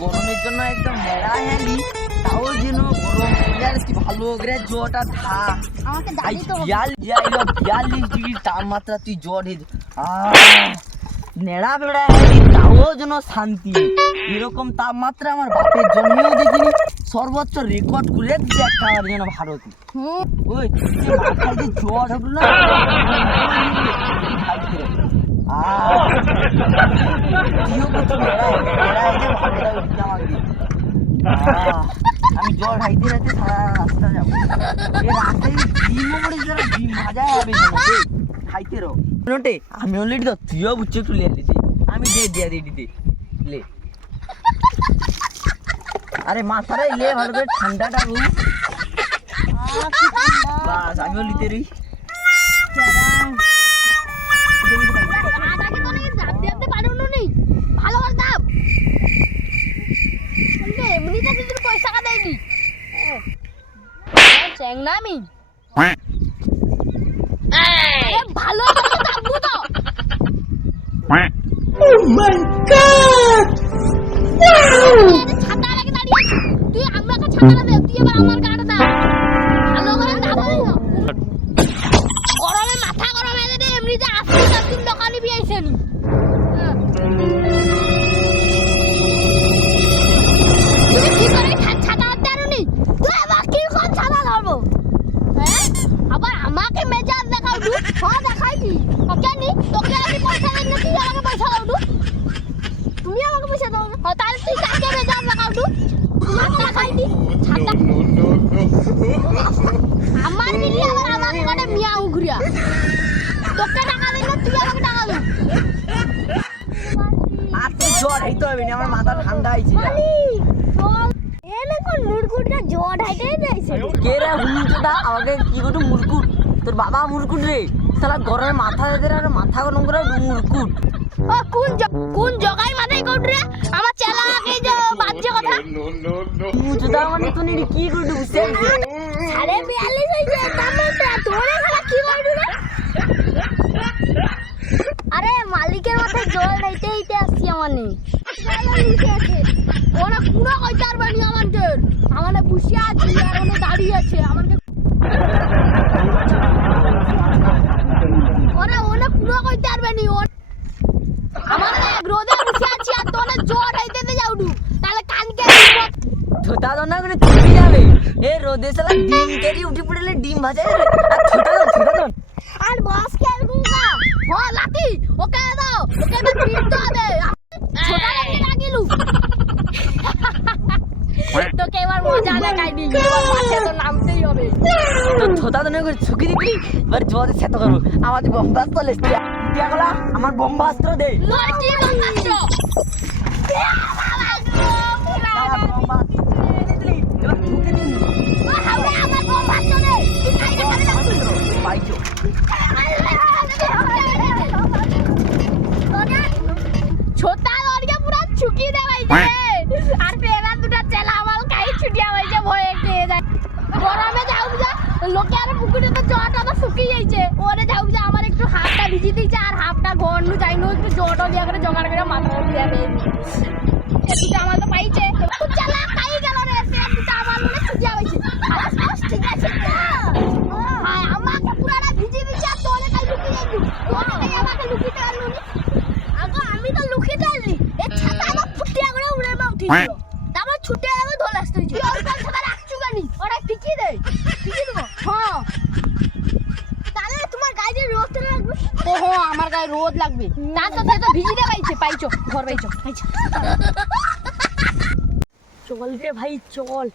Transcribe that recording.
গরমের জন্য একদম মেলা হেলি, তাও যেন গরম কি ভালো করে জ্বরটা ধা আমাকে দাঁড়ি তো 42 ডিগ্রি তাপমাত্রা, তুই জ্বর নেড়া বেড়া হেলি, তাও যেন শান্তি। এরকম তাপমাত্রা আমার বাপের জন্মেও দেখিনি, সর্বোচ্চ রেকর্ড করে দেখা আমার যেন ভারতে। ওই মাথায় যে জ্বর হলো না, আমি জল খাইতে রাখতে সারা রাস্তা যাবো, রাস্তায় ডিম ডিম ভাজা হবে খাইতে রো নোটে। আমি অলরেডি তো তুইও বুঝছো, একটু লে আমি দিয়ে দিতে লে। আরে মাথারে লে ভালো করে, ঠান্ডাটা বাস আমিও লিতে রই। গরমে মাথা গরম হয়ে যায়, এমনিতে আসতে দোকানে বিয়েছেন। আবার আমাকে মেজাজ দেখাও, দেখাইছি তোকে আমি পয়সা দেই না, তুই আমাকে পয়সা দাও। তুমি আমাকে পয়সা দাও, তাহলে তুই কাকে মেজাজ দেখাও? দেখাইছি আমার মিলি আবার আমাকে কাটে মিয়াও ঘুরিয়া, তোকে টাকা দেই না, তুই আমাকে টাকা দাও। আর তুই জ্বর হইতে হবে না, আমার মাথা ঠান্ডা হয়েছে। জ্বর হাইতে যাইছে কে রে হুলুচোদা, আমাকে কি করু মুরকুট? তোর বাবা মুরকুট রে, শালা গরমে মাথা দিতে আর মাথা গরম করে মুরকুট। ও কোন জগাই মাথায় কোট রে? আমার চেলাকে যে বাজে কথা হুলুচোদা মানে তুই কি করু বুঝছিস? 42.5 হইছে, তাহলে তোরে খালা কি করু রে? আরে মালিকের মাথায় জল হইতে আসছি আমানে। ওরা পুরো কইতে পারবানি আমাদের, আমানে বসে আছে আর ওনে দাঁড়িয়ে আছে আমাদের। ওরা পুরো কইতে পারবানি, আমার রোদে বসে আছি আর তোনে জ্বর হইতে যাউডু, তাহলে কানকে ছোটা দনা করে চুপি যাবে। এ রোদে শালা ডিম কেরি উঠে পড়লে ডিম ভাজা রে, আর ছোটা দন আর বস কে গুগা হ লাতি ওকে দাও, ওকে তো পিট দাও দে, ছোটা লাগি লাগিলু। তোকে এবার মজা লাগাইনি, এবার মাঠে তো নামতেই হবে। তো ছোটা দনা করে ছুকি দিবি, এবার জোরে সেট করব। আমাদের বম্বাস্ত্র লেস্টি দিয়া গলা, আমার বম্বাস্ত্র দে। লড়কি বম্বাস্ত্র ছোটা লড়কে পুরো ছুকি দেবাইছে, আর পেরা দুটা চেলা মাল কাই ছুটিয়া হইছে, ভয়ে খেয়ে যায়। গরমে যাও যা লোকে আর পুকুরে তো জলটা তো শুকিয়ে যাইছে, ওরে যাও যা আমার একটু হাতটা ভিজি দিয়েছে আর হাতটা ঘন্নু যাইনো, একটু জলটা দিয়া করে জোগাড় করে মাথা দিয়া দেই। দুটা আমার তো পাইছে, চেলা খাই গেল রে, সে দুটা আমার মনে ছুটিয়া হইছে। ঠিক আছে হ্যাঁ, আমাকে পুরাটা ভিজি দিয়েছে আর তোরে কাই লুকিয়ে যাইবি, তোরে আমাকে লুকিতে আনলু নি। আগো আমি তো লুকিতে আনলি, এ ছাতা আমার ফুটিয়া করে উড়ে মা উঠিছিল, তারপর ছুটে আমি ধরে আসতে হইছে। ওর কাছে ছাতা রাখছু গানি, ওরা ফিকি দেই, ফিকি দেব। হ্যাঁ তাহলে তোমার গায়ে যে রোদ লাগবে। ওহো আমার গায়ে রোদ লাগবে, তার সাথে তো ভিজি দে পাইছো ঘর পাইছো। চল রে ভাই চল।